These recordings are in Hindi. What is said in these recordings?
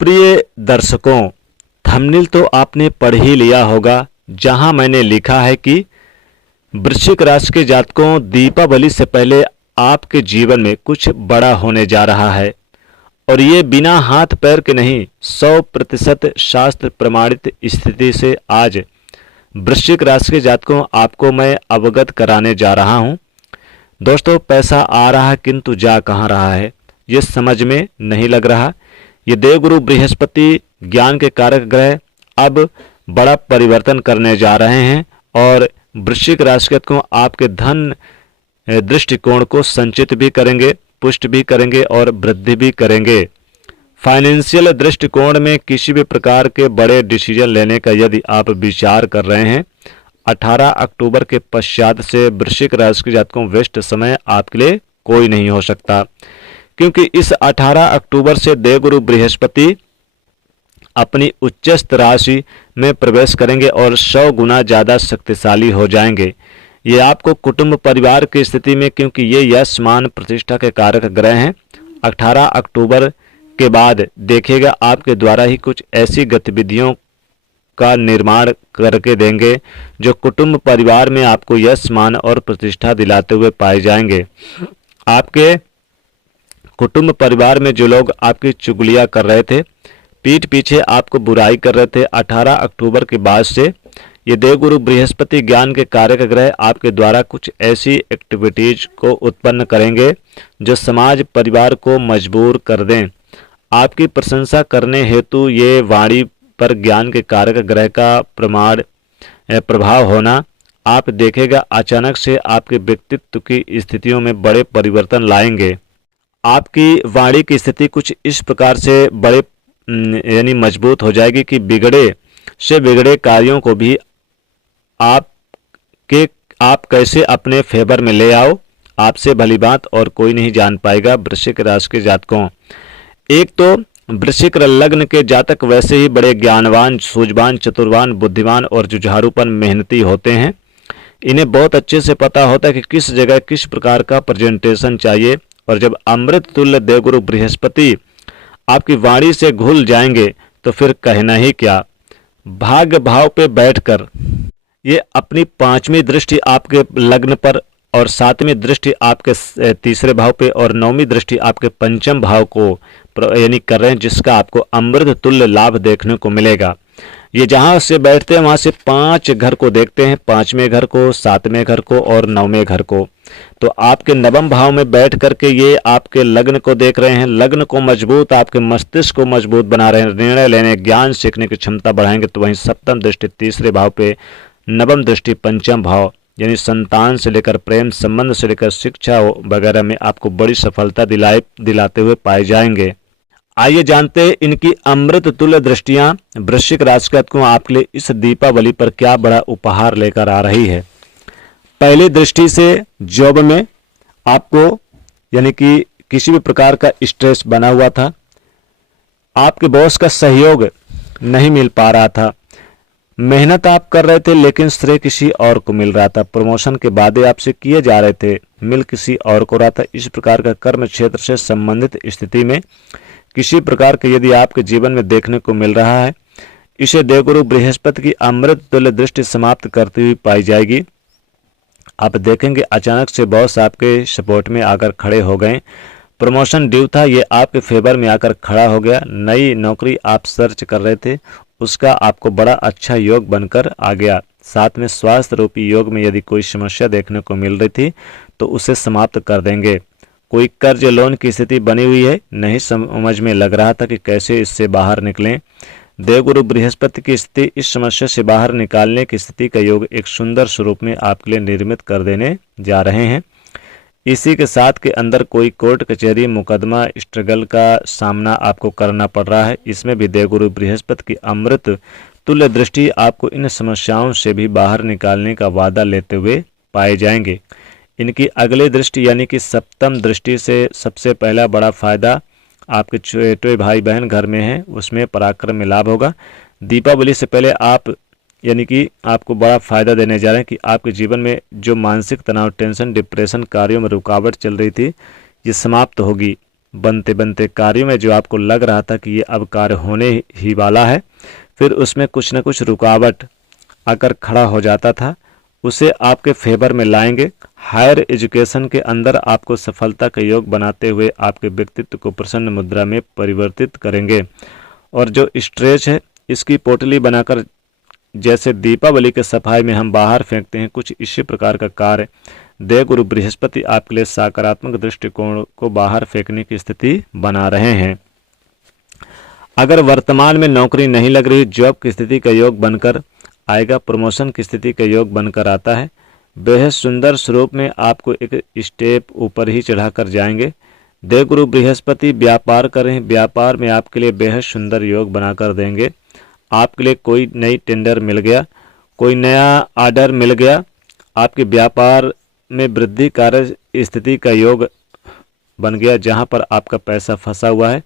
प्रिय दर्शकों, थंबनेल तो आपने पढ़ ही लिया होगा, जहां मैंने लिखा है कि वृश्चिक राशि के जातकों, दीपावली से पहले आपके जीवन में कुछ बड़ा होने जा रहा है। और ये बिना हाथ पैर के नहीं, 100% शास्त्र प्रमाणित स्थिति से आज वृश्चिक राशि के जातकों आपको मैं अवगत कराने जा रहा हूं। दोस्तों, पैसा आ रहा है किंतु जा कहां रहा है, ये समझ में नहीं लग रहा। ये देवगुरु बृहस्पति, ज्ञान के कारक ग्रह, अब बड़ा परिवर्तन करने जा रहे हैं और वृश्चिक राशि को आपके धन दृष्टिकोण को संचित भी करेंगे, पुष्ट भी करेंगे और वृद्धि भी करेंगे। फाइनेंशियल दृष्टिकोण में किसी भी प्रकार के बड़े डिसीजन लेने का यदि आप विचार कर रहे हैं, 18 अक्टूबर के पश्चात से वृश्चिक राशि के जातकों व्यस्त समय आपके लिए कोई नहीं हो सकता, क्योंकि इस 18 अक्टूबर से देवगुरु बृहस्पति अपनी उच्चस्थ राशि में प्रवेश करेंगे और 100 गुना ज़्यादा शक्तिशाली हो जाएंगे। ये आपको कुटुंब परिवार की स्थिति में, क्योंकि ये यश मान प्रतिष्ठा के कारक ग्रह हैं, 18 अक्टूबर के बाद देखिएगा आपके द्वारा ही कुछ ऐसी गतिविधियों का निर्माण करके देंगे जो कुटुंब परिवार में आपको यश मान और प्रतिष्ठा दिलाते हुए पाए जाएंगे। आपके कुटुंब परिवार में जो लोग आपकी चुगलियां कर रहे थे, पीठ पीछे आपको बुराई कर रहे थे, 18 अक्टूबर के बाद से ये देवगुरु बृहस्पति, ज्ञान के कारक ग्रह, आपके द्वारा कुछ ऐसी एक्टिविटीज को उत्पन्न करेंगे जो समाज परिवार को मजबूर कर दें। आपकी प्रशंसा करने हेतु ये वाणी पर ज्ञान के कारक ग्रह का प्रभाव होना आप देखेगा अचानक से आपके व्यक्तित्व की स्थितियों में बड़े परिवर्तन लाएंगे। आपकी वाणी की स्थिति कुछ इस प्रकार से बड़े यानी मजबूत हो जाएगी कि बिगड़े से बिगड़े कार्यों को भी आप कैसे अपने फेवर में ले आओ, आपसे भली बात और कोई नहीं जान पाएगा। वृश्चिक राशि के जातकों, एक तो वृश्चिक लग्न के जातक वैसे ही बड़े ज्ञानवान, सूझवान, चतुरवान, बुद्धिमान और जुझारूपन, मेहनती होते हैं। इन्हें बहुत अच्छे से पता होता है कि किस जगह किस प्रकार का प्रेजेंटेशन चाहिए, और जब अमृत तुल्य देवगुरु बृहस्पति आपकी वाणी से घुल जाएंगे तो फिर कहना ही क्या। भाग्य भाव पे बैठकर ये अपनी 5वीं दृष्टि आपके लग्न पर और 7वीं दृष्टि आपके तीसरे भाव पे और 9वीं दृष्टि आपके 5म भाव को यानी कर रहे हैं, जिसका आपको अमृत तुल्य लाभ देखने को मिलेगा। ये जहां से बैठते हैं वहां से 5 घर को देखते हैं, 5वें घर को, 7वें घर को और 9वें घर को। तो आपके 9वें भाव में बैठ करके ये आपके लग्न को देख रहे हैं, लग्न को मजबूत, आपके मस्तिष्क को मजबूत बना रहे हैं, निर्णय लेने, ज्ञान सीखने की क्षमता बढ़ाएंगे। तो वहीं 7म दृष्टि तीसरे भाव पे, 9वीं दृष्टि 5म भाव यानी संतान से लेकर प्रेम संबंध से लेकर शिक्षा वगैरह में आपको बड़ी सफलता दिलाते हुए पाए जाएंगे। आइए जानते हैं इनकी अमृत तुल्य दृष्टियां वृश्चिक राशि को आपके लिए इस दीपावली पर क्या बड़ा उपहार लेकर आ रही है। पहली दृष्टि से जॉब में आपको यानी कि किसी भी प्रकार का स्ट्रेस बना हुआ था, आपके बॉस का सहयोग नहीं मिल पा रहा था, मेहनत आप कर रहे थे लेकिन श्रेय किसी और को मिल रहा था, प्रमोशन के वादे आपसे किए जा रहे थे, मिल किसी और को रहा था। इस प्रकार का कर्म क्षेत्र से संबंधित स्थिति में किसी प्रकार के यदि आपके जीवन में देखने को मिल रहा है, इसे देवगुरु बृहस्पति की अमृत तुल्य दृष्टि समाप्त करती हुई पाई जाएगी। आप देखेंगे अचानक से बॉस आपके सपोर्ट में आकर खड़े हो गए, प्रमोशन ड्यू था ये आपके फेवर में आकर खड़ा हो गया, नई नौकरी आप सर्च कर रहे थे उसका आपको बड़ा अच्छा योग बनकर आ गया। साथ में स्वास्थ्य रूपी योग में यदि कोई समस्या देखने को मिल रही थी तो उसे समाप्त कर देंगे। कोई कर्ज लोन की स्थिति बनी हुई है, नहीं समझ में लग रहा था कि कैसे इससे बाहर निकलें, देवगुरु बृहस्पति की स्थिति इस समस्या से बाहर निकालने की स्थिति का योग एक सुंदर स्वरूप में आपके लिए निर्मित कर देने जा रहे हैं। इसी के साथ के अंदर कोई कोर्ट कचहरी मुकदमा स्ट्रगल का सामना आपको करना पड़ रहा है, इसमें भी देवगुरु बृहस्पति की अमृत तुल्य दृष्टि आपको इन समस्याओं से भी बाहर निकालने का वादा लेते हुए पाए जाएंगे। इनकी अगली दृष्टि यानी कि 7म दृष्टि से सबसे पहला बड़ा फायदा आपके छोटे भाई बहन घर में है, उसमें पराक्रम में लाभ होगा। दीपावली से पहले आप यानी कि आपको बड़ा फायदा देने जा रहे हैं कि आपके जीवन में जो मानसिक तनाव, टेंशन, डिप्रेशन, कार्यों में रुकावट चल रही थी ये समाप्त होगी। बनते बनते कार्यों में जो आपको लग रहा था कि ये अब कार्य होने ही वाला है, फिर उसमें कुछ न कुछ रुकावट आकर खड़ा हो जाता था, उसे आपके फेवर में लाएंगे। हायर एजुकेशन के अंदर आपको सफलता का योग बनाते हुए आपके व्यक्तित्व को प्रसन्न मुद्रा में परिवर्तित करेंगे। और जो स्ट्रेच है, इसकी पोटली बनाकर जैसे दीपावली के सफाई में हम बाहर फेंकते हैं, कुछ इसी प्रकार का कार्य देवगुरु बृहस्पति आपके लिए सकारात्मक दृष्टिकोण को बाहर फेंकने की स्थिति बना रहे हैं। अगर वर्तमान में नौकरी नहीं लग रही, जॉब की स्थिति का योग बनकर आएगा, प्रमोशन की स्थिति का योग बनकर आता है। बेहद सुंदर स्वरूप में आपको एक स्टेप ऊपर ही चढ़ाकर जाएंगे। देवगुरु बृहस्पति व्यापार करें, व्यापार में आपके लिए बेहद सुंदर योग बनाकर देंगे। आपके लिए कोई नई टेंडर मिल गया, कोई नया ऑर्डर मिल गया, आपके व्यापार में वृद्धि कार्य स्थिति का योग बन गया। जहां पर आपका पैसा फंसा हुआ है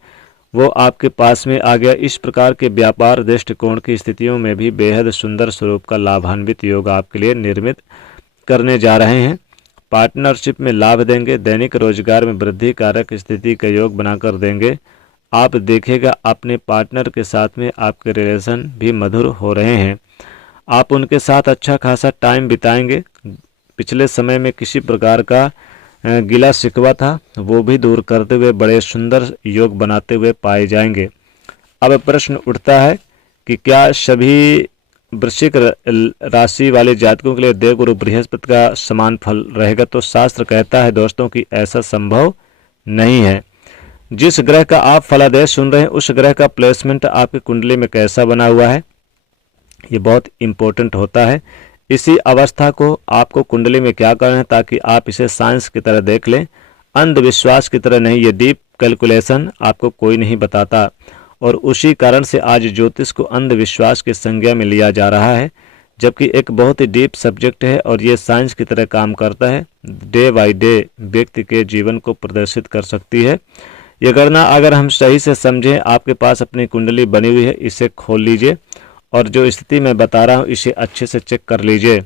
वो आपके पास में आ गया। इस प्रकार के व्यापार दृष्टिकोण की स्थितियों में भी बेहद सुंदर स्वरूप का लाभान्वित योग आपके लिए निर्मित करने जा रहे हैं। पार्टनरशिप में लाभ देंगे, दैनिक रोजगार में वृद्धि कारक स्थिति का योग बनाकर देंगे। आप देखिएगा अपने पार्टनर के साथ में आपके रिलेशन भी मधुर हो रहे हैं। आप उनके साथ अच्छा खासा टाइम बिताएंगे। पिछले समय में किसी प्रकार का गिला शिकवा था, वो भी दूर करते हुए बड़े सुंदर योग बनाते हुए पाए जाएंगे। अब प्रश्न उठता है कि क्या सभी वृश्चिक राशि वाले जातकों के लिए देवगुरु बृहस्पति का समान फल रहेगा? तो शास्त्र कहता है दोस्तों कि ऐसा संभव नहीं है। जिस ग्रह का आप फलादेश सुन रहे हैं, उस ग्रह का प्लेसमेंट आपकी कुंडली में कैसा बना हुआ है, ये बहुत इंपॉर्टेंट होता है। इसी अवस्था को आपको कुंडली में क्या करना है, ताकि आप इसे साइंस की तरह देख लें, अंधविश्वास की तरह नहीं। ये डीप कैलकुलेशन आपको कोई नहीं बताता, और उसी कारण से आज ज्योतिष को अंधविश्वास की संज्ञा में लिया जा रहा है, जबकि एक बहुत ही डीप सब्जेक्ट है और ये साइंस की तरह काम करता है। डे बाय डे व्यक्ति के जीवन को प्रदर्शित कर सकती है। ये गणना अगर हम सही से समझें, आपके पास अपनी कुंडली बनी हुई है, इसे खोल लीजिए और जो स्थिति मैं बता रहा हूँ इसे अच्छे से चेक कर लीजिए।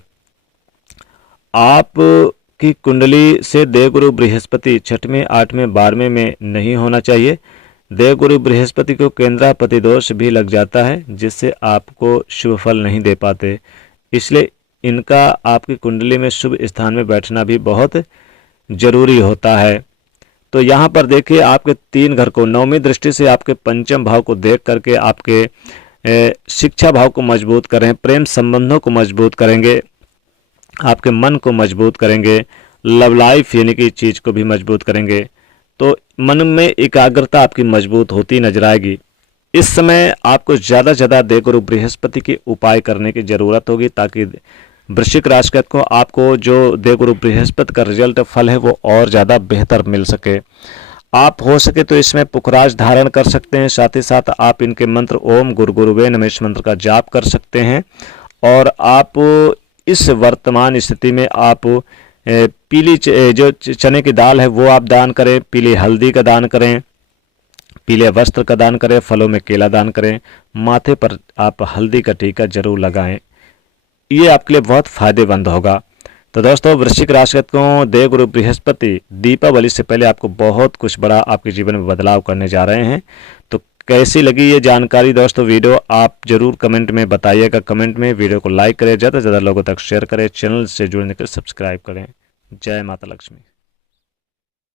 आपकी कुंडली से देवगुरु बृहस्पति 6वें, 8वें, 12वें में नहीं होना चाहिए। देवगुरु बृहस्पति को केंद्रापति दोष भी लग जाता है, जिससे आपको शुभ फल नहीं दे पाते। इसलिए इनका आपकी कुंडली में शुभ स्थान में बैठना भी बहुत जरूरी होता है। तो यहाँ पर देखिए, आपके 3 घर को 9वीं दृष्टि से आपके पंचम भाव को देख करके आपके शिक्षा भाव को मजबूत करें, प्रेम संबंधों को मजबूत करेंगे, आपके मन को मजबूत करेंगे, लव लाइफ यानी कि चीज को भी मजबूत करेंगे। तो मन में एकाग्रता आपकी मजबूत होती नजर आएगी। इस समय आपको ज़्यादा से ज़्यादा देवगुरु बृहस्पति के उपाय करने की ज़रूरत होगी, ताकि वृश्चिक राशि को आपको जो देवगुरु बृहस्पति का रिजल्ट फल है वो और ज़्यादा बेहतर मिल सके। आप हो सके तो इसमें पुखराज धारण कर सकते हैं। साथ ही साथ आप इनके मंत्र ओम गुरुवे नमः इस मंत्र का जाप कर सकते हैं। और आप इस वर्तमान स्थिति में आप पीली जो चने की दाल है वो आप दान करें, पीली हल्दी का दान करें, पीले वस्त्र का दान करें, फलों में केला दान करें, माथे पर आप हल्दी का टीका जरूर लगाएं। ये आपके लिए बहुत फायदेमंद होगा। तो दोस्तों, वृश्चिक राशि को देवगुरु बृहस्पति दीपावली से पहले आपको बहुत कुछ बड़ा आपके जीवन में बदलाव करने जा रहे हैं। तो कैसी लगी ये जानकारी दोस्तों, वीडियो आप जरूर कमेंट में बताइएगा। कमेंट में वीडियो को लाइक करें, ज़्यादा से ज़्यादा लोगों तक शेयर करें, चैनल से जुड़ने के लिए सब्सक्राइब करें। जय माता लक्ष्मी।